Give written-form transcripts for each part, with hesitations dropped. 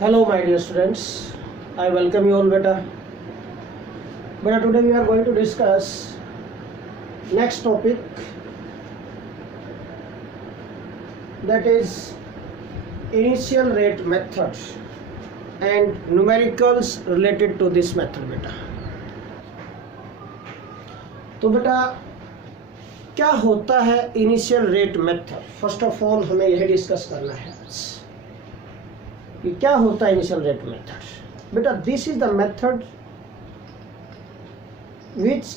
Hello my dear students, I welcome you all beta. Beta, today we are going to discuss next topic, that is initial rate method and numericals related to this method beta. तो बेटा क्या होता है initial rate method? First of all हमें यही discuss करना है कि क्या होता है इनिशियल रेट मेथड. बेटा this is the method which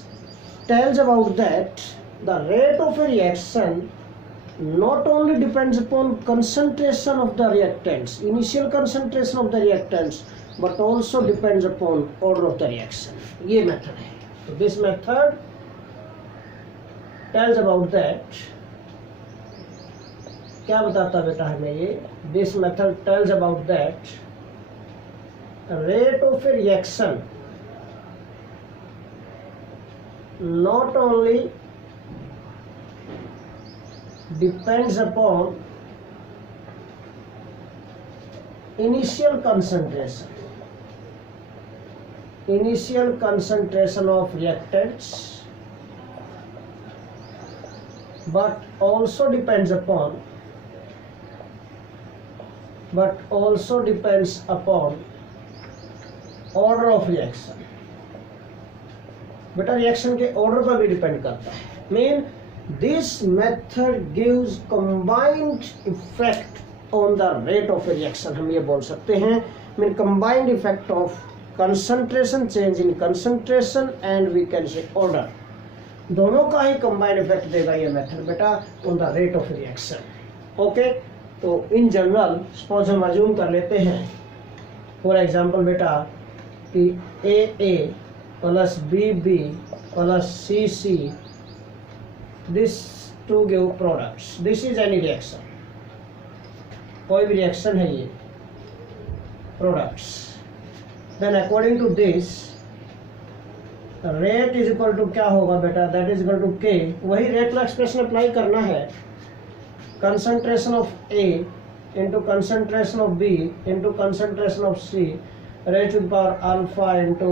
tells about that the rate of a reaction not only depends upon concentration of the reactants, initial concentration of the reactants, but also depends upon order of the reaction. ये method है. So this method tells about that. क्या बताता बेटा हमें ये? This method tells about that rate of a reaction not only depends upon initial concentration of reactants, but also depends upon order of reaction. बेटा reaction के order पर भी depend करता है. Mean this method gives combined effect on the rate of a reaction. हम ये बोल सकते हैं mean combined effect of concentration, change in concentration and we can say order. दोनों का ही कंबाइंड इफेक्ट देगा ये मेथड बेटा on the rate of reaction. Okay, तो इन जनरल सपोज हम अज्यूम कर लेते हैं फॉर एग्जांपल बेटा कि ए plus BB plus CC, this to give products. This is any reaction, कोई भी रिएक्शन है ये products. Then according to this rate is equal to क्या होगा बेटा? That is equal to K. वही रेट का एक्सप्रेशन अप्लाई करना है. Concentration of A into concentration of B into concentration of C raised to the power alpha into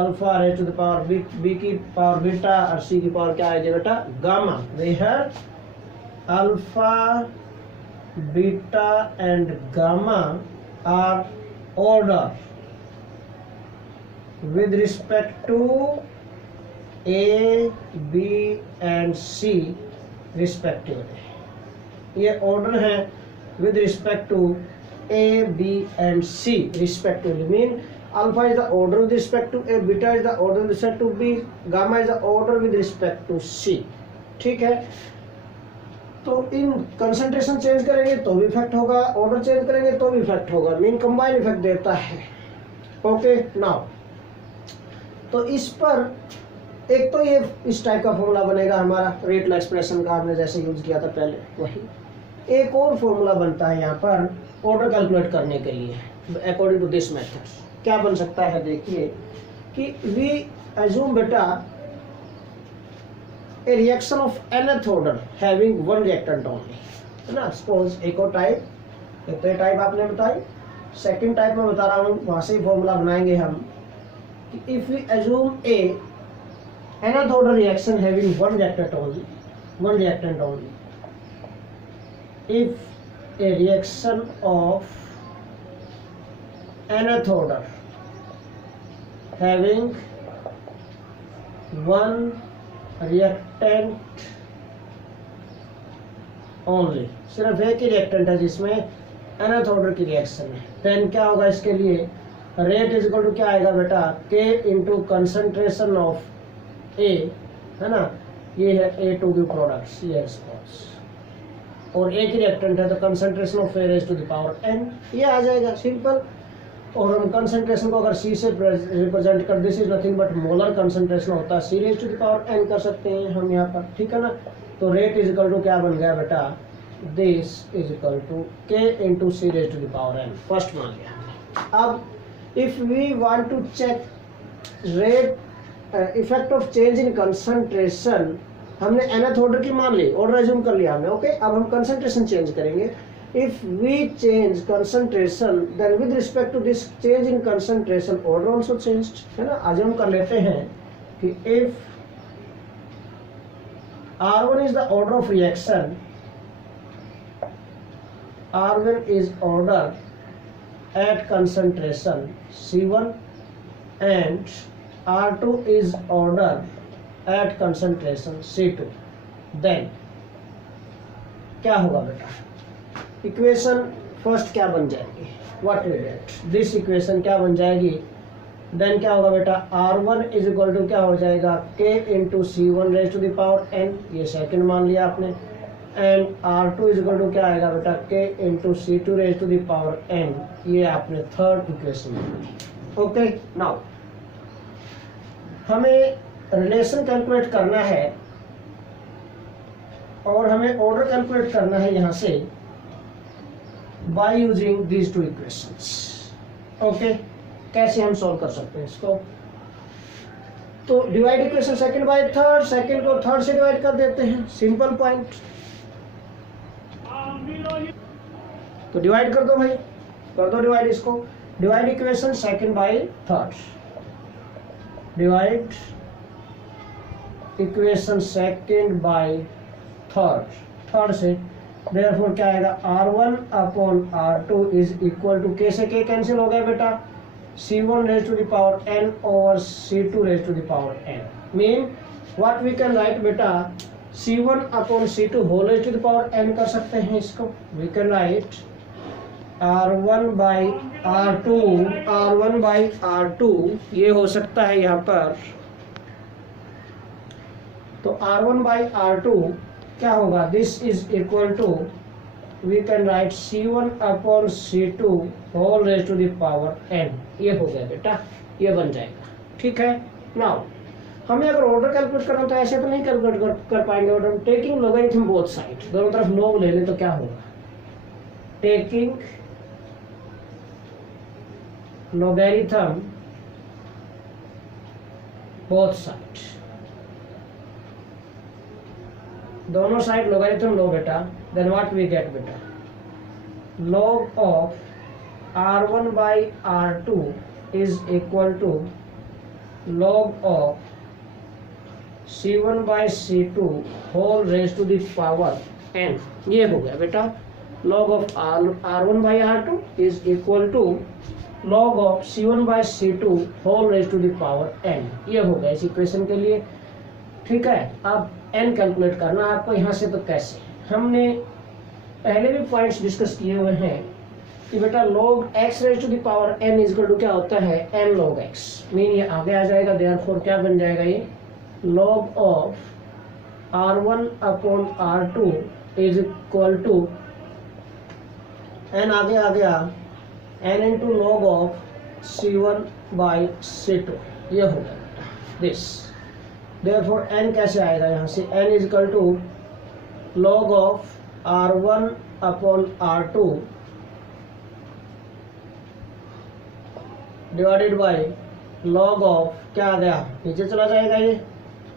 alpha raised to the power b की power beta और c की power क्या आएगी बेटा? Gamma. Where alpha, beta and gamma are order with respect to A, B and C respectively. ये order है with respect to A, B and C respectively. Mean alpha is the order with respect to A, beta is the order with respect to B, gamma is the order with respect to C. ठीक है, तो in concentration change करेंगे तो भी effect होगा, order change करेंगे तो भी इफेक्ट होगा. मीन कंबाइंड इफेक्ट देता है. ओके, नाउ तो इस पर एक तो ये इस टाइप का फॉर्मूला बनेगा हमारा रेट ला एक्सप्रेशन का, हमने जैसे यूज किया था पहले वही. एक और फॉर्मूला बनता है यहाँ पर ऑर्डर कैलकुलेट करने के लिए अकॉर्डिंग टू दिस मेथड. क्या बन सकता है देखिए कि वी अज्यूम बेटा ए reaction of nth order having one reactant only, है ना. सपोज एक और टाइप, एक तो टाइप आपने बताई, सेकंड टाइप में बता रहा हूँ, वहां से ही फॉर्मूला बनाएंगे हम कि if we assume a nth order reaction having one reactant only, if a reaction of nth order having one reactant only, सिर्फ एक ही रिएक्टेंट है जिसमें nth ऑर्डर की रिएक्शन है, देन क्या होगा इसके लिए? रेट इज इक्वल टू क्या आएगा बेटा? K into concentration of A, है ना. ये है A टू गिव प्रोडक्ट्स, ये है सपोज, और एक ही रिएक्टेंट है तो concentration of A raise to the power n, ये आ जाएगा सिंपल. और हम कंसंट्रेशन को अगर C से रिप्रेजेंट कर, this is nothing but molar concentration होता है, C raise to the power n कर सकते हैं हम यहाँ पर. ठीक है ना. तो रेट इज इक्वल टू क्या बन गया बेटा? This is equal to K into C raise to the power n. First मान लिया हमने. अब if we want to check rate effect of change in concentration, हमने nth ऑर्डर की मान ली, ऑर्डर एज्यूम कर लिया हमने. ओके, अब हम कंसंट्रेशन चेंज करेंगे. if we change concentration then with respect to this change in concentration order also changed, है ना। आज हम कर लेते हैं कि if R1 is the order of reaction, R1 is order at concentration C1 and R2 is order at concentration C2, then क्या होगा बेटा, इक्वेशन फर्स्ट क्या बन जाएगी, what will get this equation क्या बन जाएगी, देन क्या होगा बेटा, R1 इज इक्वल टू क्या हो जाएगा, K into C1 raise to the power n, ये सेकंड मान लिया आपने, and R2 is equal to क्या आएगा बेटा, K into C2 raise to the power n, ये आपने थर्ड इक्वेशन मान ली। ओके, नाउ हमें रिलेशन कैलकुलेट करना है और हमें ऑर्डर कैलकुलेट करना है यहां से bye using these two equations. Okay, कैसे हम सॉल्व कर सकते हैं इसको, तो divide equation second by third, second को थर्ड से डिवाइड कर देते हैं, सिंपल पॉइंट। तो डिवाइड कर दो भाई, कर दो डिवाइड इसको, divide equation second by third, divide equation second by third से, देयरफॉर क्या आएगा, R1 upon R2 is equal to, K से K कैंसिल हो गया बेटा, C1 raise to the power n over C2 raise to the power n, mean what we can write बेटा, C1 upon C2 whole raise to the power n कर सकते हैं इसको, we can right R1 by R2 ये हो सकता है यहाँ पर, तो R1 बाई R2 क्या होगा, this is equal to, we can write C1 upon C2 whole raise to the power n, ये हो गया बेटा, ये बन जाएगा, ठीक है। नाउ हमें अगर ऑर्डर कैलकुलेट करना तो ऐसे तो नहीं कैलकुलेट कर पाएंगे order, taking logarithm both side, दोनों तरफ लॉग ले लें तो क्या होगा, टेकिंग लॉगरिथम बोथ साइड, दोनों साइड लॉगरिथम लो बेटा, देन व्हाट वी गेट बेटा, log of R1 by R2 is equal to log of C1 by C2 whole raised to the power n, ये हो गया बेटा, log of R1 by R2 is equal to log of C1 by C2 whole raised to the power n, ये हो गया इस equation के लिए, ठीक है। अब n कैलकुलेट करना आपको यहाँ से, तो कैसे, हमने पहले भी पॉइंट्स डिस्कस किए हुए हैं कि बेटा log x raise to the power n is equal to क्या होता है, n log x, मीन ये आगे आ जाएगा, देयरफॉर क्या बन जाएगा, ये log of R1 upon R2 is equal to n आगे आ गया n into log of C1 by C2, ये हो गया दिस, देयरफॉर n कैसे आएगा यहाँ से, n is equal to log of R1 upon R2 divided by log of, क्या आ गया, नीचे चला जाएगा ये,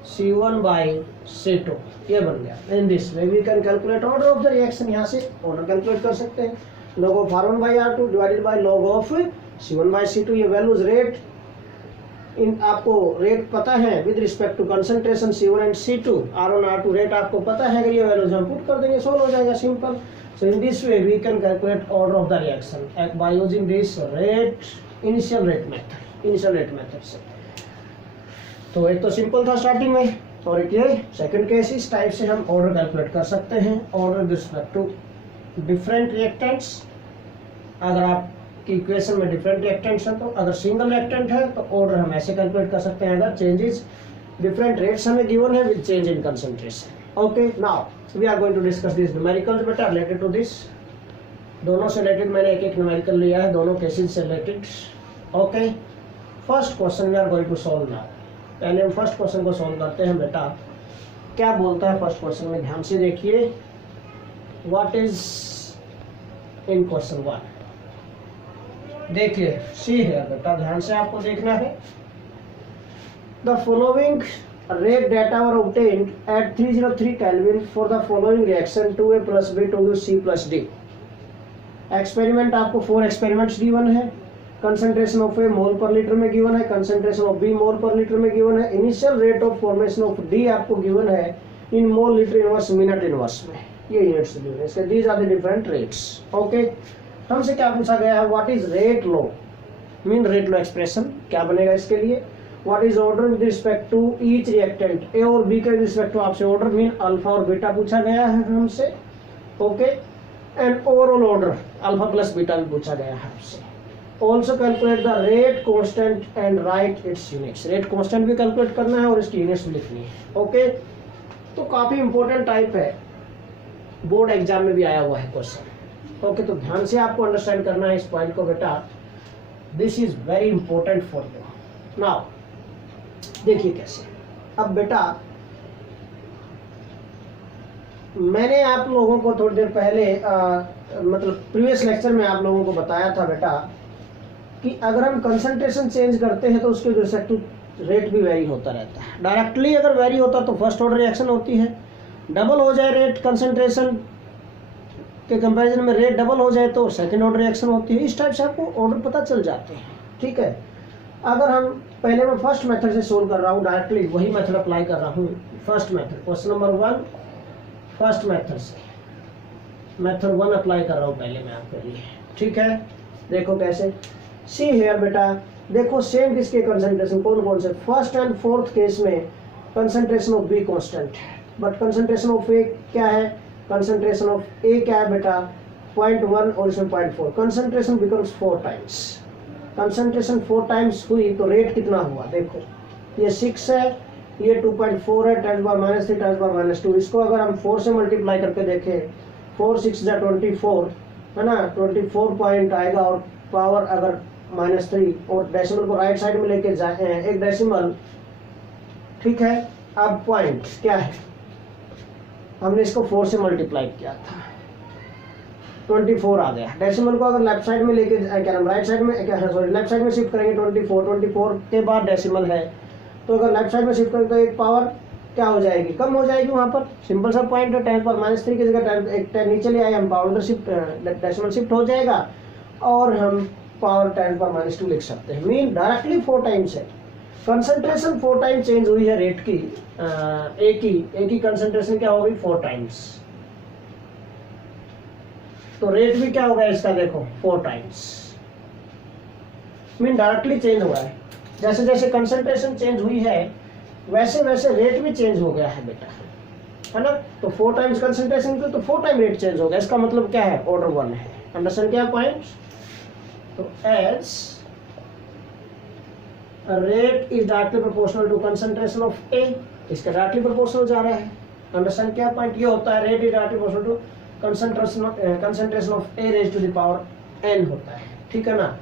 C1 बाई C2, ये बन गया। In this way we can calculate order of the reaction, यहाँ से ऑर्डर कैलकुलेट कर सकते हैं, log of R1 by R2 divided by log of C1 by C2, ये वैल्यूज रेट, इन आपको रेट पता है with respect to concentration C1 and C2, R1 R2 rate आपको पता है, अगर ये वैल्यूज हम पुट कर देंगे सॉल्व हो जाएगा, simple. So in this way we can calculate order of the reaction by using this rate, initial rate method से। तो एक तो सिंपल था स्टार्टिंग में, और एक ये सेकंड केस, इस टाइप से हम ऑर्डर कैलकुलेट कर सकते हैं, order with respect to different reactants, अगर आप कि इक्वेशन में डिफरेंट रिएक्टेंट्स हैं, तो अगर सिंगल रिएक्टेंट है तो ऑर्डर हम ऐसे कैलकुलेट कर सकते हैं, अगर चेंजेस डिफरेंट रेट्स हमें गिवन है with change in concentration. Okay, now we are going to discuss this numericals बेटा रिलेटेड टू दिस, दोनों से रिलेटेड मैंने एक न्यूमेरिकल लिया है, दोनों केसेस से related. Okay, first question we are going to solve now, पहले हम फर्स्ट क्वेश्चन को सॉल्व करते हैं बेटा, क्या बोलता है फर्स्ट क्वेश्चन में, ध्यान से देखिए, व्हाट इज इन क्वेश्चन 1, देखिए सी है बेटा, ध्यान से आपको देखना है, the following rate data were obtained at 303 kelvin for the following reaction 2A + B → C + D, experiment आपको 4 एक्सपेरिमेंट्स गिवन है, कंसंट्रेशन ऑफ ए मोल पर लीटर में गिवन है, कंसंट्रेशन ऑफ बी मोल पर लीटर में गिवन है, initial rate of formation of D आपको given है in mole litre inverse minute inverse में, ये यूनिट्स गिवन है इसके, these are the different rates. Okay, हमसे क्या पूछा गया है, what is rate law, mean rate law expression क्या बनेगा इसके लिए, what is order with respect to each reactant, A और बी के रिस्पेक्ट टू आपसे ऑर्डर मीन अल्फा और बीटा पूछा गया है हमसे। Okay, and overall order alpha plus beta भी पूछा गया है आपसे। Also calculate the rate constant and right it's units, rate constant भी कैलकुलेट करना है और इसकी यूनिट्स भी लिखनी है। ओके, तो काफी इंपॉर्टेंट टाइप है, बोर्ड एग्जाम में भी आया हुआ है क्वेश्चन। ओके, तो ध्यान से आपको अंडरस्टैंड करना है इस पॉइंट को बेटा, this is very important for you. Now देखिए कैसे, अब बेटा मैंने आप लोगों को थोड़ी देर पहले मतलब प्रीवियस लेक्चर में आप लोगों को बताया था बेटा कि अगर हम कंसंट्रेशन चेंज करते हैं तो उसके रिस्पेक्टिव रेट भी वेरी होता रहता है। डायरेक्टली अगर वेरी होता तो फर्स्ट ऑर्डर रिएक्शन होती है, डबल हो जाए रेट कंसंट्रेशन के कंपैरिजन में, रेट डबल हो जाए तो सेकंड ऑर्डर रिएक्शन होती है। इस टाइप से आपको ऑर्डर पता चल जाते हैं। ठीक है, अगर हम पहले मैं फर्स्ट मेथड से सोल्व कर रहा हूँ, डायरेक्टली वही मेथड अप्लाई कर रहा हूँ। First method, question number 1 first method से, मेथड 1 अप्लाई कर रहा हूँ पहले मैं आपके लिए। ठीक है, देखो कैसे, सी हेयर बेटा, देखो सेम किसके कंसंट्रेशन कौन कौन से, फर्स्ट एंड फोर्थ केस में कंसंट्रेशन ऑफ बी कांस्टेंट है, बट कंसंट्रेशन ऑफ ए क्या है, कंसंट्रेशन ऑफ ए क्या है बेटा 0.1 और इसमें 0.4, concentration becomes 4 times, concentration 4 times हुई तो रेट कितना हुआ, देखो ये 6 है, ये 2.4 है, 10⁻³ 10⁻²। इसको अगर हम 4 से मल्टीप्लाई करके देखें, 4 6 जा 24 है ना, 24 पॉइंट आएगा, और पावर अगर -3 और डेसिमल को राइट साइड में लेके जाए एक डेसिमल। ठीक है, अब पॉइंट क्या है, हमने इसको 4 से मल्टीप्लाई किया था, 24 आ गया। डेसिमल को अगर लेफ्ट साइड में लेके क्या नाम राइट साइड में क्या सॉरी लेफ्ट साइड में शिफ्ट करेंगे 24 के बाद डेसिमल है, तो अगर लेफ्ट साइड में शिफ्ट करेंगे तो एक पावर क्या हो जाएगी, कम हो जाएगी। वहाँ पर सिंपल सा पॉइंट है, 10⁻³ की जगह एक 10 नीचे ले आए हम, पावर शिफ्ट डेसिमल शिफ्ट हो जाएगा और हम पावर 10⁻² लिख सकते हैं, मीन डायरेक्टली 4 टाइम्स है। कंसंट्रेशन 4 टाइम चेंज हुई है रेट की, एक ही कंसंट्रेशन क्या हो गई 4 टाइम्स, तो रेट भी क्या होगा इसका, देखो 4 टाइम्स, मीन डायरेक्टली चेंज हुआ है। जैसे जैसे कंसंट्रेशन चेंज हुई है वैसे वैसे रेट भी चेंज हो गया है बेटा, है ना। तो 4 टाइम्स कंसंट्रेशन की तो 4 टाइम रेट चेंज हो गया, इसका मतलब क्या है, ऑर्डर 1 है। अंडरस्टैंड क्या पॉइंट, तो as rate is directly proportional to concentration of A, इसका डायरेक्टली प्रोपोर्शनल जा रहा है। अंडरस्टैंड क्या पॉइंट, ये होता है rate is directly proportional to concentration of A raise to the power n होता है। ठीक है ना।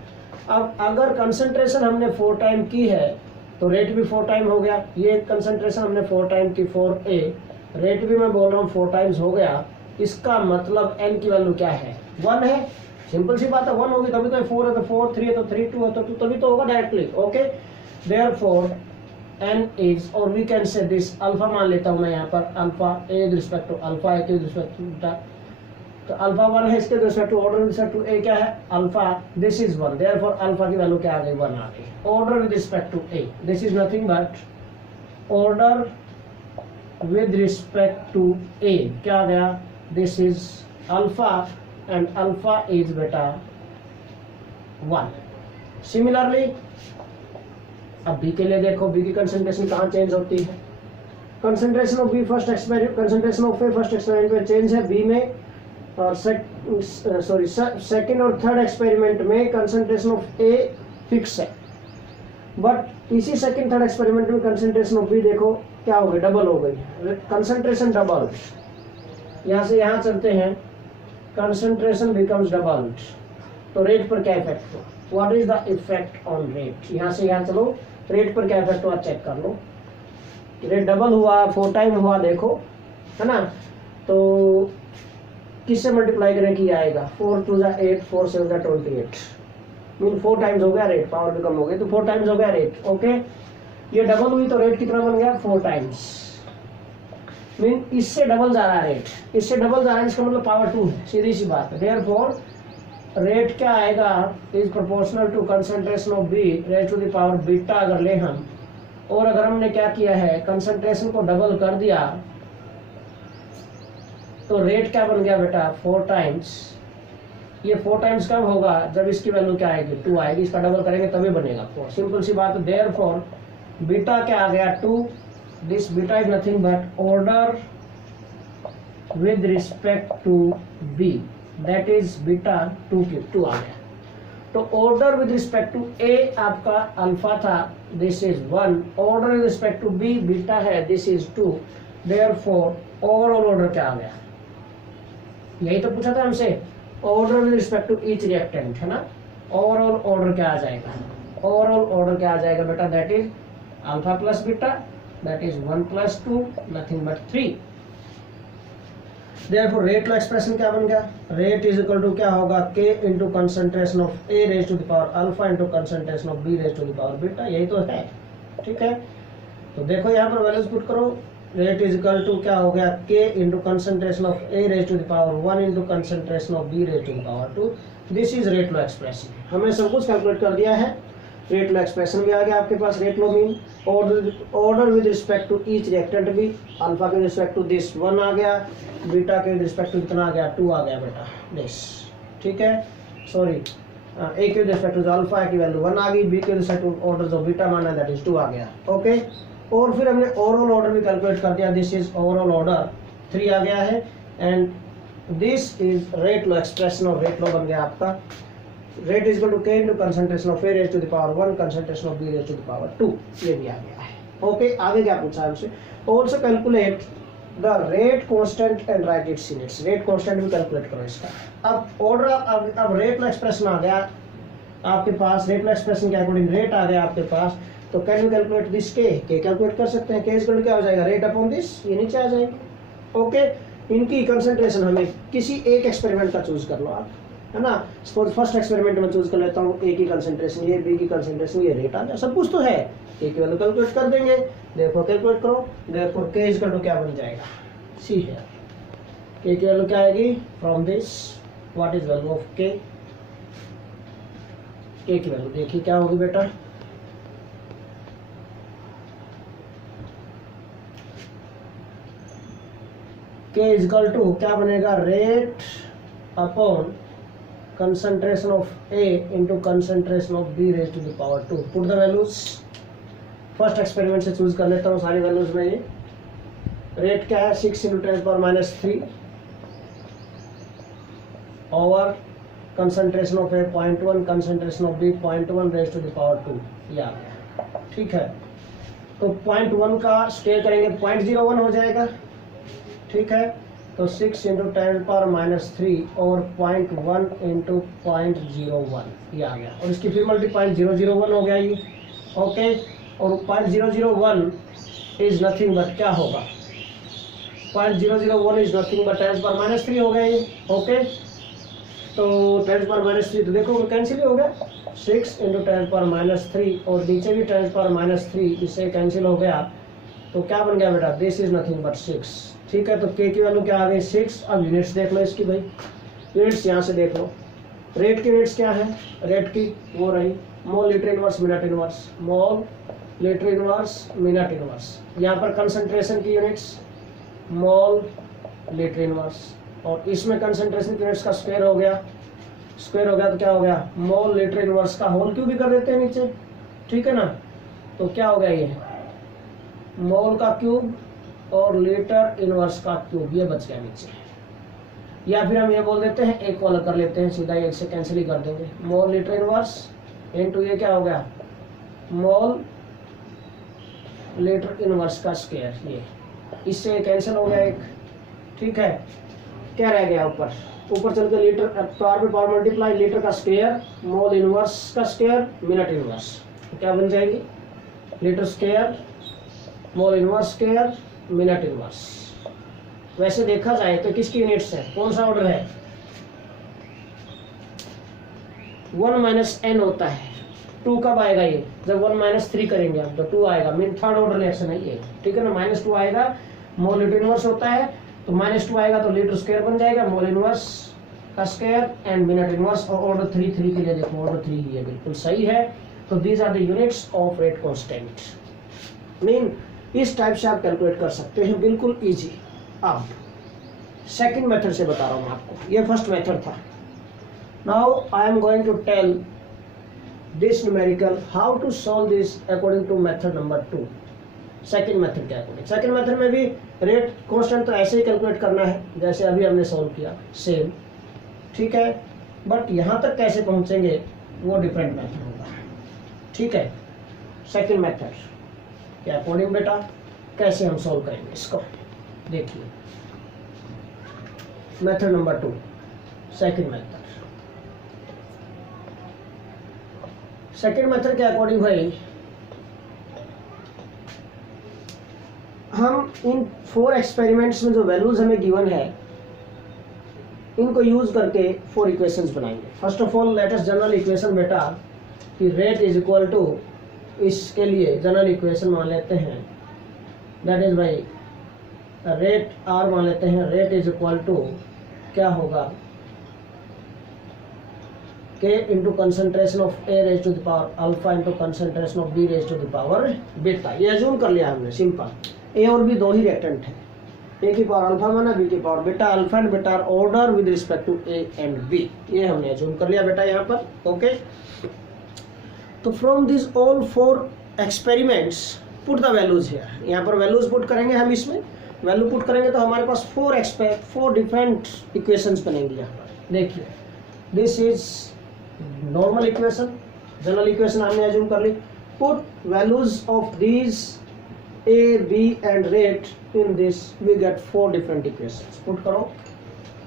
अब अगर कंसंट्रेशन हमने 4 टाइम की है तो रेट भी 4 टाइम हो गया, ये कंसंट्रेशन हमने 4 टाइम की 4a, रेट भी मैं बोल रहा हूँ 4 टाइम्स हो गया, इसका मतलब n की वैल्यू क्या है 1 है, सिंपल सी बात है 1 होगी तभी तो 4 है तो 4, 3 है तो 3, 2 है तो 2, तभी तो होगा directly. Okay, therefore n is, और we can say this, alpha मान लेता हूँ मैं यहाँ पर, alpha A with respect to alpha, A के रिस्पेक्ट टू बीटा, तो अल्फा 1 है, इसके respect to order with respect to A क्या है alpha, this is 1, therefore alpha की वैल्यू क्या आ गई 1 आ गई। Order with respect to A, this is nothing but order with respect to A क्या आ गया, this is alpha and alpha is बेटा 1। सिमिलरली अब बी के लिए देखो, बी की कंसंट्रेशन कहाँ चेंज होती है, concentration of B first experiment, concentration of A first experiment में चेंज है बी में, और सेकेंड और थर्ड एक्सपेरिमेंट में कंसंट्रेशन ऑफ ए फिक्स है, बट इसी सेकेंड थर्ड एक्सपेरिमेंट में कंसंट्रेशन ऑफ बी देखो क्या हो गई, डबल हो गई, कंसंट्रेशन डबल, यहाँ से यहाँ चलते हैं, कंसंट्रेशन बिकम्स डबल, तो रेट पर क्या इफेक्ट हुआ, what is the effect on rate, यहाँ से यहाँ चलो, रेट पर क्या इफेक्ट हुआ चेक कर लो, रेट डबल हुआ 4 टाइम हुआ, देखो है ना, तो किससे मल्टीप्लाई करें कि आएगा 4 2 जा 8, 4 7 जा 28, मीन 4 टाइम्स हो गया रेट, पावर भी कम हो गई तो 4 टाइम्स हो गया रेट। ओके, ये डबल हुई तो रेट कितना बन गया 4 टाइम्स, मीन इससे डबल जा रहा है रेट, इससे डबल जा रहा है, इसका मतलब पावर 2 है, सीधी सी बात है। देयरफॉर रेट क्या आएगा is proportional to concentration of B raise to the power beta अगर ले हम, और अगर हमने क्या किया है कंसंट्रेशन को डबल कर दिया तो रेट क्या बन गया बेटा 4 टाइम्स। ये 4 टाइम्स कब होगा जब इसकी वैल्यू क्या आएगी 2 आएगी, इसका डबल करेंगे तभी बनेगा 4। सिंपल सी बात है। देयरफॉर बीटा क्या आ गया 2, this beta is nothing but order with respect to B, that is beta 2 आ गया। तो order with respect to A आपका अल्फा था, this is 1, order with respect to B beta है, this is 2, therefore overall order क्या आ गया, यही तो पूछा था हमसे, order with respect to each reactant है ना। ओवरऑल ऑर्डर क्या आ जाएगा, ओवरऑल ऑर्डर क्या आ जाएगा बेटा, that is alpha plus beta, that is 1 + 2 nothing but 3। Therefore rate law expression क्या बन गया, रेट इज इक्वल टू क्या होगा K into concentration of A raise to the power alpha into concentration of B raise to the power beta, यही तो है। ठीक है, तो देखो यहाँ पर वैल्यूज पुट करो, रेट इज इक्वल टू क्या हो गया K into concentration of A raise to the power 1 into concentration of B raise to the power 2, this is rate law expression. हमने सब कुछ कैलकुलेट कर दिया है, रेट लो एक्सप्रेशन भी आ गया आपके पास, rate law mean order with respect to each reactant भी, अल्फा के रिस्पेक्ट टू दिस 1 आ गया, बीटा के रिस्पेक्ट टू कितना आ गया 2 आ गया बेटा दिस। ठीक है, सॉरी ए के रिस्पेक्ट टू अल्फा की वैल्यू 1 आ गई, बी के रिस्पेक्ट टू ऑर्डर जो बीटा माना दैट इज 2 आ गया। ओके, और फिर हमने ओवरऑल ऑर्डर भी कैलकुलेट कर दिया, दिस इज ओवरऑल ऑर्डर 3 आ गया है, and this is rate law expression, और रेट लो बन गया आपका rate is equal to K into concentration of A raise to the power 1 concentration of B raise to the power 2, ये भी आ गया है। ओके, आगे क्या पूछा है हमसे, also calculate the rate constant and right it's units, rate constant भी कैलकुलेट करो इसका। अब ऑर्डर अब रेट लो एक्सप्रेशन आ गया आपके पास, रेट लो एक्सप्रेशन के अकॉर्डिंग रेट आ गया आपके पास, तो can you calculate this K calculate कर सकते हैं, K इज इक्वल टू क्या हो जाएगा रेट अपॉन दिस, ये नीचे आ जाएगी। ओके, इनकी कंसंट्रेशन हमें किसी एक एक्सपेरिमेंट का चूज कर लो आप, है ना। सपोज फर्स्ट एक्सपेरिमेंट में चूज कर लेता हूँ ए की कंसंट्रेशन, ये बी की कंसंट्रेशन, ये रेट आ गया, सब कुछ तो है, ए की वैल्यू कैलकुलेट कर देंगे। देखो कैलकुलेट करो, देखो के इज इक्वल टू क्या बन जाएगा सी है, के की वैल्यू क्या आएगी from this, what is value of के की वैल्यू देखिए क्या होगी बेटा, के इज इक्वल टू क्या बनेगा rate upon concentration of A into concentration of B raised to the power 2, put the values, first experiment से चूज कर लेता हूँ सारी वैल्यूज में। ये रेट क्या है 6 into 10⁻³ over concentration of A 0.1 concentration of B 0.1 raise to the power 2, ये आ गया। ठीक है, तो 0.1 का स्क्वायर करेंगे 0.01 हो जाएगा। ठीक है, तो 6 इंटू 10⁻³ और 0.1 इंटू 0.01 ये आ गया, और इसकी फिर मल्टी 0.001 हो गया ये। ओके, और 0.001 इज नथिंग बट क्या होगा 0.001 इज नथिंग बट 10⁻³ हो गया ये। ओके, तो 10⁻³ तो देखो कैंसिल हो गया, 6 इंटू 10⁻³ और नीचे भी 10⁻³ इससे कैंसिल हो गया, तो क्या बन गया बेटा दिस इज नथिंग बट 6। ठीक है, तो के की वैल्यू क्या आ गई 6। अब यूनिट्स देख लो इसकी भाई, यूनिट्स यहाँ से देख लो, रेट की यूनिट्स क्या है, रेट की वो रही मोल लीटर इनवर्स मिनट इनवर्स, मोल लीटर इनवर्स मिनट इनवर्स। यहाँ पर कंसंट्रेशन की यूनिट्स मोल लीटर इनवर्स, और इसमें कंसंट्रेशन की यूनिट्स का स्क्वायर हो गया, स्क्वायर हो गया तो क्या हो गया मोल लीटर इनवर्स का होल क्यूब भी कर देते हैं नीचे। ठीक है ना, तो क्या हो गया ये मोल का क्यूब और लीटर इनवर्स का क्यूब, ये बच गया नीचे। या फिर हम ये बोल देते हैं एक को अलग कर लेते हैं, सीधा एक से कैंसिल ही कर देंगे, मोल लीटर इनवर्स इनटू ये क्या हो गया मोल लीटर इनवर्स का स्क्वायर, ये इससे कैंसिल हो गया एक। ठीक है, क्या रह गया ऊपर, ऊपर चल के लीटर पावर पे पावर मल्टीप्लाई लीटर का स्क्वायर मोल इनवर्स का स्क्वायर मिनट इनवर्स, तो क्या बन जाएगी litre square mole inverse square minute inverse. वैसे देखा जाए तो किसकी यूनिट्स है, कौन सा ऑर्डर है 1 - n होता है, 2 कब आएगा ये जब 1 - 3 करेंगे आप, तो 2 आएगा, मीन थर्ड ऑर्डर रिएक्शन है ये। ठीक है ना, -2 आएगा, मोल लीटर इनवर्स होता है तो -2 आएगा तो लीटर स्क्वायर बन जाएगा mole inverse square and minute inverse, और ऑर्डर 3 के लिए देखो ऑर्डर 3 ही है, बिल्कुल सही है। तो these are the units of rate constant. Mean इस टाइप से आप कैलकुलेट कर सकते हैं, बिल्कुल इजी। अब सेकंड मेथड से बता रहा हूँ आपको, ये फर्स्ट मेथड था। Now I am going to tell this numerical how to solve this according to method number 2, second method के अकॉर्डिंग। सेकंड मेथड में भी रेट कांस्टेंट तो ऐसे ही कैलकुलेट करना है जैसे अभी हमने सॉल्व किया, सेम, ठीक है। बट यहाँ तक कैसे पहुँचेंगे वो डिफरेंट मेथड होगा, ठीक है। सेकंड मेथड के अकॉर्डिंग बेटा कैसे हम सॉल्व करेंगे इसको, देखिए method number 2, second method. Second method के अकॉर्डिंग भाई हम इन 4 एक्सपेरिमेंट्स में जो वैल्यूज हमें गिवन है इनको यूज करके 4 इक्वेशंस बनाएंगे। First of all let us general equation बेटा कि रेट इज इक्वल टू, इसके लिए जनरल इक्वेशन मान लेते हैं, दैट इज भाई रेट आर मान लेते हैं, रेट इज इक्वल टू क्या होगा, k into concentration of A raise to the power alpha into concentration of B raise to the power beta. ये अज्यूम कर लिया हमने, सिंपल। ए और बी दो ही रिएक्टेंट है, ए की पावर अल्फा माना, बी की power beta, alpha and beta order with respect to A and B, ये हमने अज्यूम कर लिया बेटा यहाँ पर, ओके। तो from this all 4 experiments put the values here, यहाँ पर वैल्यूज पुट करेंगे हम, इसमें वैल्यू पुट करेंगे तो हमारे पास 4 डिफरेंट इक्वेशंस बनेंगी यहाँ पर। देखिए this is normal equation, general equation हमने अज्यूम कर ली, put values of these a, b and rate in this we get 4 different equations। Put करो।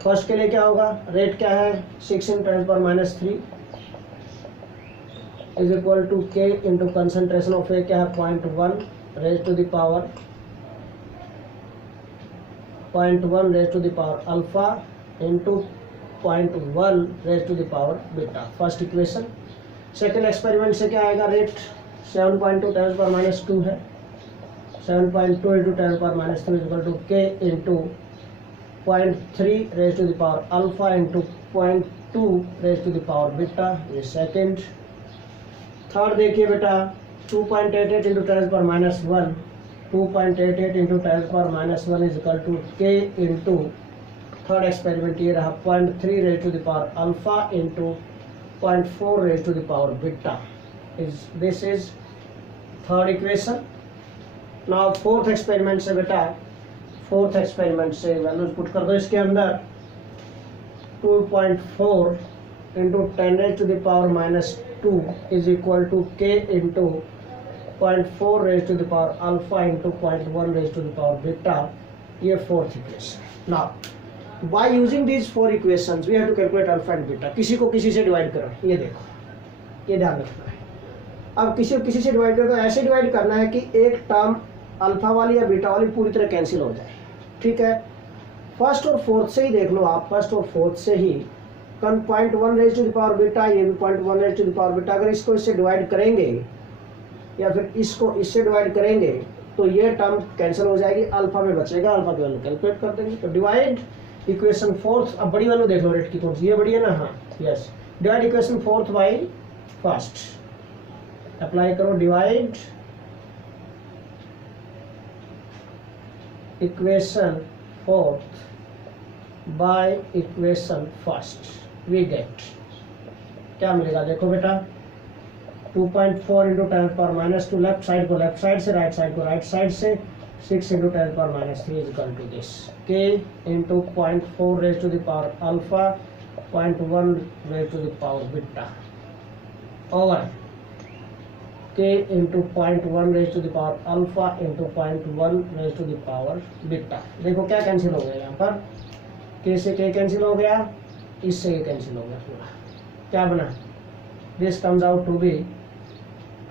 फर्स्ट के लिए क्या होगा, रेट क्या है 6 × 10⁻³ is equal to k into concentration of A क्या है 0.1 raise to the power 0.1 raise to the power alpha into 0.1 raise to the power beta, first equation. Second experiment से क्या आएगा, रेट 7.2 10⁻² है, 7.2 into 10⁻³ is equal to k into 0.3 raise to the power alpha into 0.2 raise to the power beta, ये second. Third देखिए बेटा 2.88 into 10⁻⁻1, 2.88 into 10⁻⁻1 is equal to k into, third experiment ये रहा 0.3 raise to the power alpha into 0.4 raise to the power beta, is this is third equation. Now fourth experiment से बेटा, fourth experiment से values put कर दो इसके अंदर, 2.4 into 10 raise to the power -2 is equal to k into 0.4 raise to the power alpha into 0.1 raise to the power beta, ये fourth equation. Now by using these 4 equations we have to calculate alpha and beta. किसी को किसी से divide करो, ये देखो, ये ध्यान रखना है। अब किसी को किसी से डिवाइड करो तो ऐसे डिवाइड करना है कि एक टर्म अल्फा वाली या बीटा वाली पूरी तरह कैंसिल हो जाए, ठीक है। फर्स्ट और फोर्थ से ही देख लो आप, फर्स्ट और फोर्थ से ही 0.1 raise to the power beta, ये भी 0.1 raise to the power beta. अगर इसको इससे डिवाइड करेंगे या फिर इसको इससे डिवाइड करेंगे तो ये टर्म कैंसिल हो जाएगी, अल्फा में बचेगा, अल्फा की वैल्यू कैलकुलेट कर देंगे। तो डिवाइड इक्वेशन फोर्थ, अब बड़ी वाली देख लो रेट की कौन सी, ये बड़ी है ना, हाँ yes, divide equation fourth by first, apply करो, divide equation fourth by equation first, we get क्या मिलेगा, देखो बेटा 2.4 इंटू 10⁻² लेफ्ट साइड को लेफ्ट साइड से, राइट साइड को राइट साइड से, 6 into 10⁻³ is equal to this, k into 0.4 raise to the power alpha 0.1 raise to the power beta over k into 0.1 raise to the power alpha into 0.1 raise to the power beta. देखो क्या cancel हो गया यहाँ पर, k से k cancel हो गया, इससे ये कैंसिल हो गया पूरा, क्या बना, this comes out to be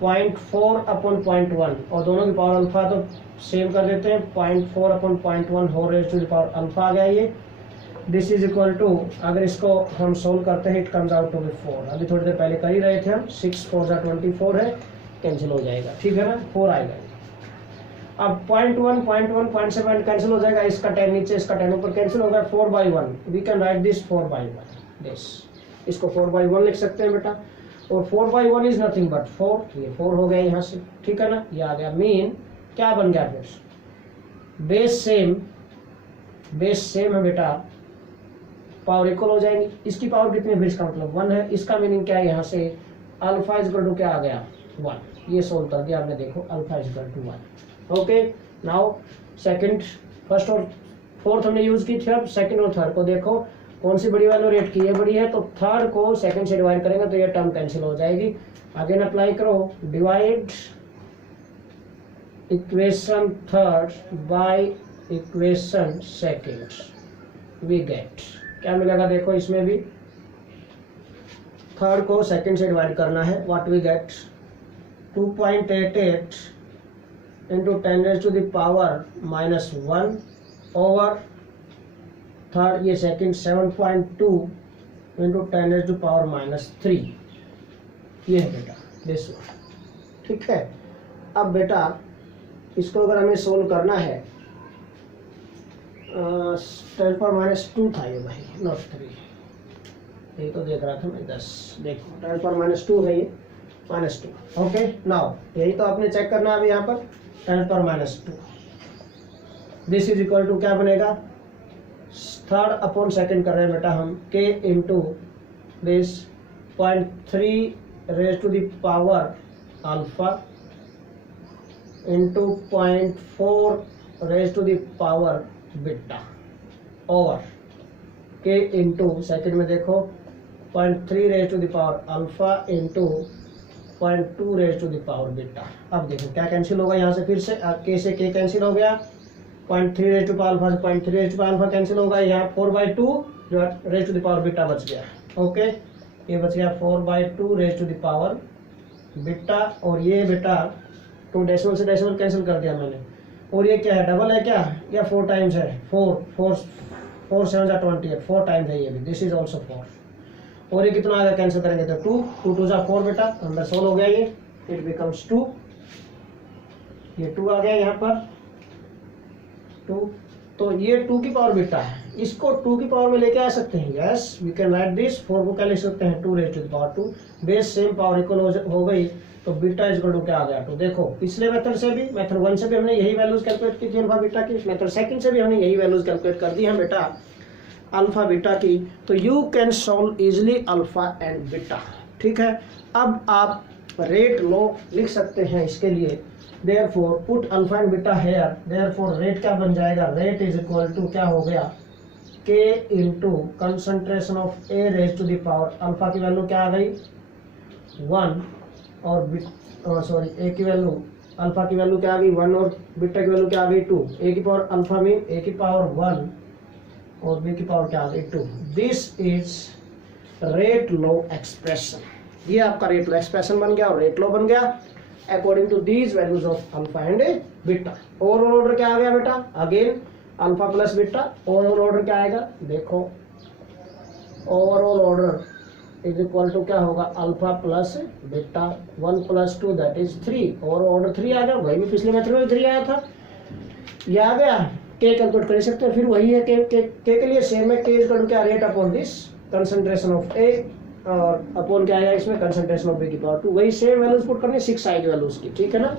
0.4 upon 0.1, और दोनों की पावर अल्फा तो सेम कर देते हैं, 0.4 upon 0.1 whole raise to the power alpha आ गया ये, दिस इज इक्वल टू, अगर इसको हम सोल्व करते हैं it comes out to be 4, अभी थोड़ी देर पहले कर ही रहे थे हम, 6 4 24 है, कैंसिल हो जाएगा, ठीक है ना, 4 आएगा। अब 0.1 0.7 कैंसिल हो जाएगा, इसका 10 नीचे इसका 10 ऊपर कैंसिल होगा, 4/1 we can write this 4/1, this, इसको 4/1 लिख सकते हैं बेटा, और 4/1 इज नथिंग बट 4, ये 4 हो गया यहाँ से, ठीक है ना, ये आ गया। मीन क्या बन गया फिर, बेस सेम है बेटा, पावर इक्वल हो जाएंगी। इसकी पावर कितनी है, इसका मतलब 1 है, इसका मीनिंग क्या है, यहाँ से अल्फा इज इक्वल टू क्या आ गया 1, ये सोल्व कर दिया आपने, देखो alpha is equal to 1। Okay, now second, first और फोर्थ हमने यूज की थी, अब सेकंड और थर्ड को देखो कौन सी बड़ी वैल्यू रेट की है, बड़ी है, तो थर्ड को सेकंड से डिवाइड करेंगे तो ये टर्म कैंसिल हो जाएगी। अगेन अप्लाई करो, divide equation third by equation second, we get, क्या मिलेगा देखो, इसमें भी थर्ड को सेकंड से डिवाइड करना है, what we get 2.88 into 10⁻⁻1 over third, ये सेकंड 7.2 इंटू 10⁻⁻3, ये है बेटा दिस वन, ठीक है। अब बेटा इसको अगर हमें सोल्व करना है, 10⁻2 था ये भाई, नॉट 3, ये तो देख रहा था मैं 10, देखो 10⁻2 है ये, -2। ओके, नाउ यही तो आपने चेक करना है अभी यहाँ पर, 10⁻2, दिस इज इक्वल टू क्या बनेगा, थर्ड अपॉन सेकंड कर रहे हैं बेटा हम, k into this 0.3 raise to the power alpha into 0.4 raise to the power beta over k into second में देखो 0.3 raise to the power alpha into 0.2 raise to the power beta. अब देखो क्या कैंसिल होगा यहाँ से, फिर से k से k कैंसिल हो गया, 0.3 रेज टू पावर अल्फा से 0.3 raise to power alpha cancel होगा, यहाँ 4/2 जो raise to the power beta बच गया। ओके, ये बच गया 4/2 raise to the power beta, और ये बेटा 2 डेसिमल से डेसिमल कैंसिल कर दिया मैंने, और ये क्या है, डबल है क्या, या 4 टाइम्स है, 4 7 28, 4 टाइम्स है ये भी, दिस इज ऑल्सो 4, और ये कितना आ गया, कैंसिल करेंगे तो 2 2 2 4 बेटा, अंदर सोल्व हो गया ये, इट बिकम्स 2, ये 2 आ गया यहाँ पर 2, तो ये 2 की पावर बीटा है, इसको 2 की पावर में लेके आ सकते हैं, yes we can write this, 4 को क्या लिख सकते हैं 2 raise to the power 2, base same power equal हो गई, तो बीटा इज इक्वल टू क्या आ गया 2। देखो पिछले मेथड से भी, मेथड 1 से भी हमने यही वैल्यूज कैलकुलेट की थी अल्फा बीटा की, मेथड सेकंड से भी हमने यही वैल्यूज कैलकुलेट कर दी हैं बेटा अल्फा बीटा की, तो you can solve easily alpha and beta, ठीक है। अब आप रेट लो लिख सकते हैं इसके लिए, therefore put alpha and beta here, therefore rate क्या बन जाएगा, rate is equal to क्या हो गया k into concentration of a raised to the power, alpha की वैल्यू क्या आ गई 1, और सॉरी a की वैल्यू, अल्फा की वैल्यू क्या आ गई 1, और बीटा की वैल्यू क्या आ गई 2, a की पावर अल्फा मीन a की पावर 1 और b की पावर क्या आ गई 2, this is rate law expression, ये आपका रेट लो एक्सप्रेशन बन गया और रेट लो बन गया according to these values of alpha and beta. Overall order क्या आ गया बेटा, again alpha plus beta, overall order क्या आएगा देखो, overall order is equal to क्या होगा alpha plus beta, 1 + 2 that is 3, overall order 3 आ गया, वही भी पिछले मेथड में 3 आया था, ये आ गया, के कैलकुलेट कर सकते हैं, फिर वही है के के लिए सेम है, के इज इक्वल टू क्या rate upon this concentration of A, और अपॉन क्या आएगा इसमें कंसंट्रेशन ऑफ बी की पावर 2, वही सेम वैल्यूज पुट करनी 6 साइड वैल्यूज की, ठीक है ना,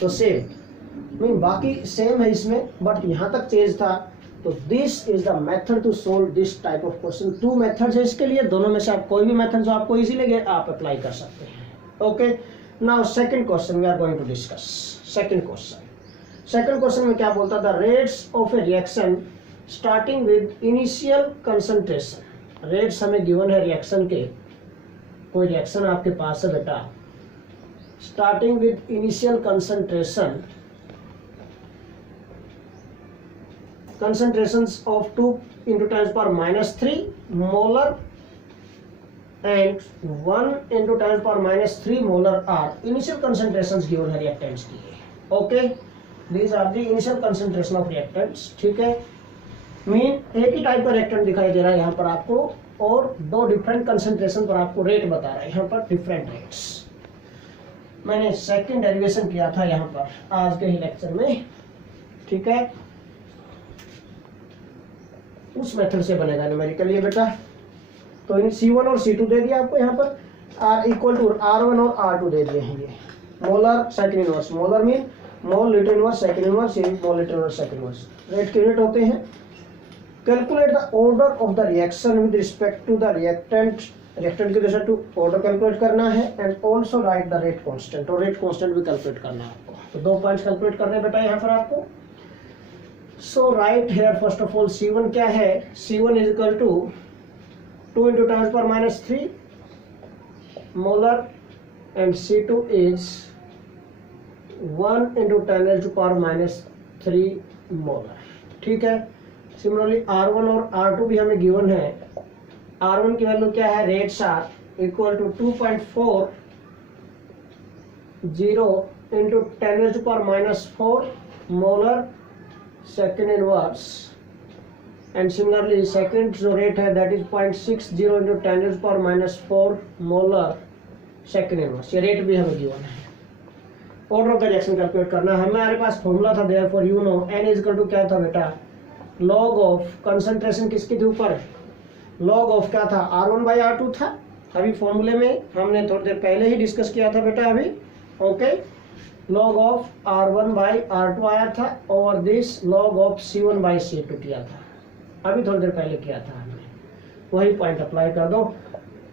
तो सेम मीन बाकी सेम है इसमें, बट यहाँ तक चेंज था, तो this is the method to solve this type of question. 2 methods है इसके लिए, दोनों में से आप कोई भी मेथड जो आपको इजी लगे आप अप्लाई कर सकते हैं। Okay, now second question we are going to discuss. Second question में क्या बोलता था, rates of a reaction starting with initial concentration, rates हमें गिवन है रिएक्शन के, कोई रिएक्शन आपके पास है बेटा, starting with initial concentration, concentrations of 2 into 10⁻³ molar and 1 into 10⁻³ molar are initial concentrations given है reactants की। okay, these are the initial concentration of reactants, ठीक है। मीन एक ही टाइप का रिएक्टेंट दिखाई दे रहा है यहाँ पर आपको, और 2 डिफरेंट कंसंट्रेशन पर आपको रेट बता रहा है यहाँ पर, डिफरेंट रेट्स। मैंने सेकंड डेरिवेशन किया था यहाँ पर आज के ही लेक्चर में, ठीक है, उस मेथड से बनेगा न्यूमेरिकल ये बेटा। तो इन C1 और C2 दे दिया आपको यहाँ पर, R इक्वल टू R1 और R2 दे दिए हैं ये molar second inverse. Molar mean mole litre inverse second inverse, ये mole litre inverse second inverse. Rate के यूनिट होते हैं। Calculate the order of the reaction with respect to the reactant, reactant की दशा टू ऑर्डर कैलकुलेट करना है and also write the rate constant, और rate constant भी कैलकुलेट करना है आपको। तो 2 पॉइंट्स कैलकुलेट करने हैं बेटा यहाँ पर आपको। So write here first of all C1 क्या है, C1 is equal to 2 into 10⁻³ molar and C2 is 1 into 10⁻³ molar। ठीक है। सिमिलरली R1 और R2 भी हमें गिवन है। R1 की वैल्यू क्या है, rates are equal to 2.40 into 10⁻⁴ molar second inverse, and similarly second जो रेट है that is 0.60 into 10⁻⁴ molar second inverse. ये रेट भी हमें गिवन है। Order of the reaction calculate करना है। हमारे पास फॉर्मूला था therefore you know n is equal to क्या था बेटा, लॉग ऑफ कंसंट्रेशन किसके ऊपर, लॉग ऑफ क्या था, R1/R2 था। अभी फॉर्मूले में हमने थोड़ी देर पहले ही डिस्कस किया था बेटा अभी। ओके, लॉग ऑफ R1/R2 आया था और दिस लॉग ऑफ C1/C2 किया था, अभी थोड़ी देर पहले किया था हमने। वही पॉइंट अप्लाई कर दो।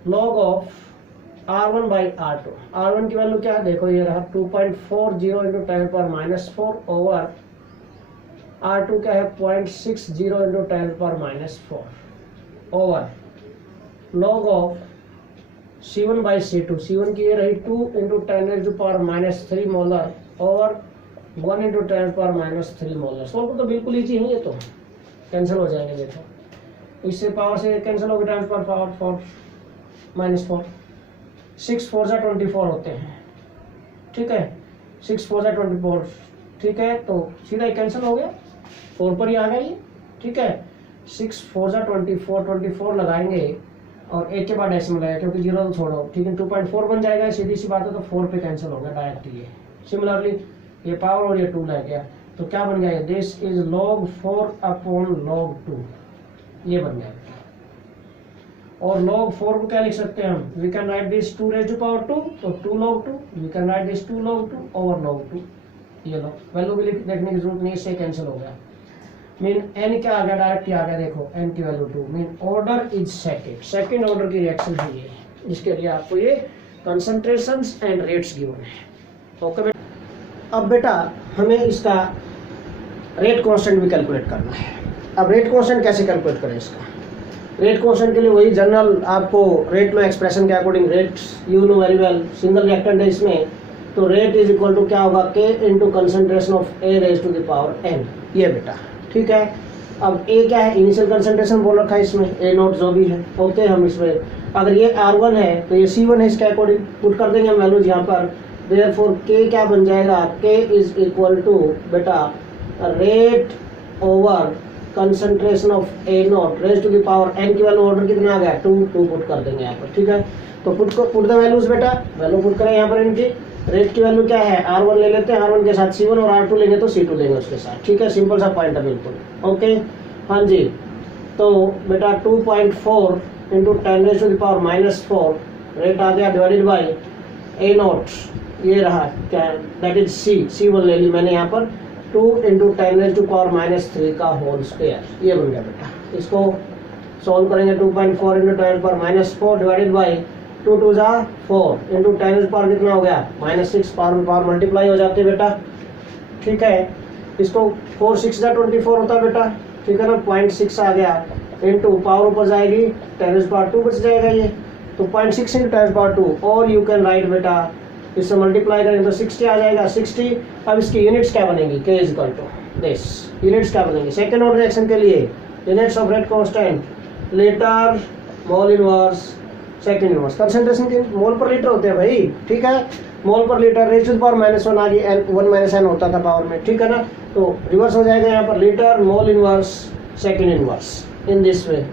लॉग ऑफ R1/R2, R1 की वैल्यू क्या है देखो, ये रहा 2.40 into 10⁻⁴ ओवर R2 क्या है 0.60 into 10⁻⁴ over log of C1/C2, C1 की ये रही 2 into 10⁻³ molar over 1 into 10⁻³ molar. Solve तो बिल्कुल ईजी है, ये तो कैंसिल हो जाएंगे देखो, इससे पावर से कैंसिल हो गया, 10 पर पावर 4 -4, 6 4 जा 24 होते हैं। ठीक है, 6 4 जा 24। ठीक है, तो सीधा ही कैंसिल हो गया, 4 पर ही आ गया ये। ठीक है, 6 4 जा 24 लगाएंगे और एक के बाद डेसिमल आएगा क्योंकि 0 तो छोड़ो। ठीक है, 2.4 बन जाएगा, सीधी सी बात है, तो 4 पे कैंसिल हो गया डायरेक्ट ये। सिमिलरली ये पावर और ये 2 लग गया, तो क्या बन गया, दिस इज log 4/log 2, ये बन गया। और log 4 को क्या लिख सकते हैं हम, वी कैन राइट दिस 2⁻², तो 2 log 2, we can write this 2 log 2 over log 2। ये लो, वैल्यू भी देखने की जरूरत नहीं, इससे कैंसिल हो गया। मीन n क्या आ गया, डायरेक्ट आ गया देखो, n की value 2। Mean order is second order की रिएक्शन है ये, जिसके लिए आपको ये कंसंट्रेशंस एंड रेट्स गिवन है। ओके बेटा, अब बेटा हमें इसका रेट कांस्टेंट भी कैलकुलेट करना है। अब रेट कांस्टेंट कैसे कैलकुलेट करें इसका, रेट कांस्टेंट के लिए वही जनरल आपको रेट में एक्सप्रेशन के according, rates you know very well, single reactant है इसमें, तो रेट इज इक्वल टू क्या होगा, K into concentration of A⁻⁴ ये बेटा। ठीक है, अब A क्या है, इनिशियल कंसंट्रेशन बोल रखा है इसमें, A0 जो भी है। ओके, हम इसमें अगर ये R1 है तो ये C1 है, इसके अकॉर्डिंग पुट कर देंगे हम वैल्यूज यहाँ पर। देयरफॉर K क्या बन जाएगा, K इज इक्वल टू बेटा rate over concentration of A0 raise to the power n की वैल्यू ऑर्डर कितना आ गया, 2 पुट कर देंगे यहाँ पर। ठीक है, तो पुट द वैल्यूज बेटा, वैल्यू पुट करें यहाँ पर इनकी। रेट की वैल्यू क्या है, R1 ले लेते हैं, R1 के साथ C1 और R2 लेंगे तो C2 लेंगे उसके साथ। ठीक है, सिंपल सा पॉइंट है बिल्कुल। ओके, हाँ जी, तो बेटा 2.4 into 10⁻⁴ रेट आ गया डिवाइडेड बाई A0, ये रहा क्या, दैट इज C1 ले ली मैंने यहाँ पर, 2 into 10⁻³ का होल स्क्वायर, ये बन गया बेटा। इसको सॉल्व करेंगे, 2.4 into 10⁻⁴ डिवाइडेड बाई 2 2 जा 4 इंटू 10 कितना हो गया, -6, पावर मल्टीप्लाई हो जाते बेटा। ठीक है, इसको 4 6 जा 24 होता बेटा। ठीक है ना, 0.6 आ गया इंटू पावर ऊपर जाएगी 10⁻² बच जाएगा ये, तो 0.6 into 10⁻², और यू कैन राइट बेटा इससे मल्टीप्लाई करेंगे तो 60 आ जाएगा, 60। अब इसकी यूनिट्स क्या बनेंगी, K is equal to this, units क्या बनेंगी सेकेंड ऑर्डर रिएक्शन के लिए, units of rate constant litre mole inverse second inverse. Concentration के मोल पर लीटर होते हैं भाई। ठीक है, मोल पर litre raise to the power -1 आ गई, 1 - n होता था पावर में। ठीक है ना, तो रिवर्स हो जाएगा यहाँ पर, litre mole inverse second inverse, in this way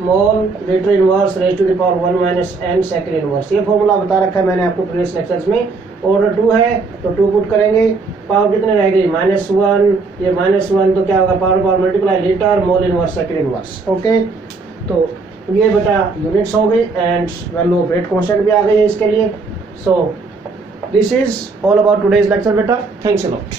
mole litre inverse raise to the power 1 - n second inverse. ये फॉर्मूला बता रखा है मैंने आपको प्रीवियस लेक्चर्स में। ऑर्डर 2 है तो 2 पुट करेंगे, पावर कितने रह गई -1, ये -1 तो क्या होगा, power multiply litre mole inverse second inverse. Okay, तो ये बेटा यूनिट्स हो गई and value of rate constant भी आ गई है इसके लिए. So this is all about today's lecture बेटा. Thanks a lot.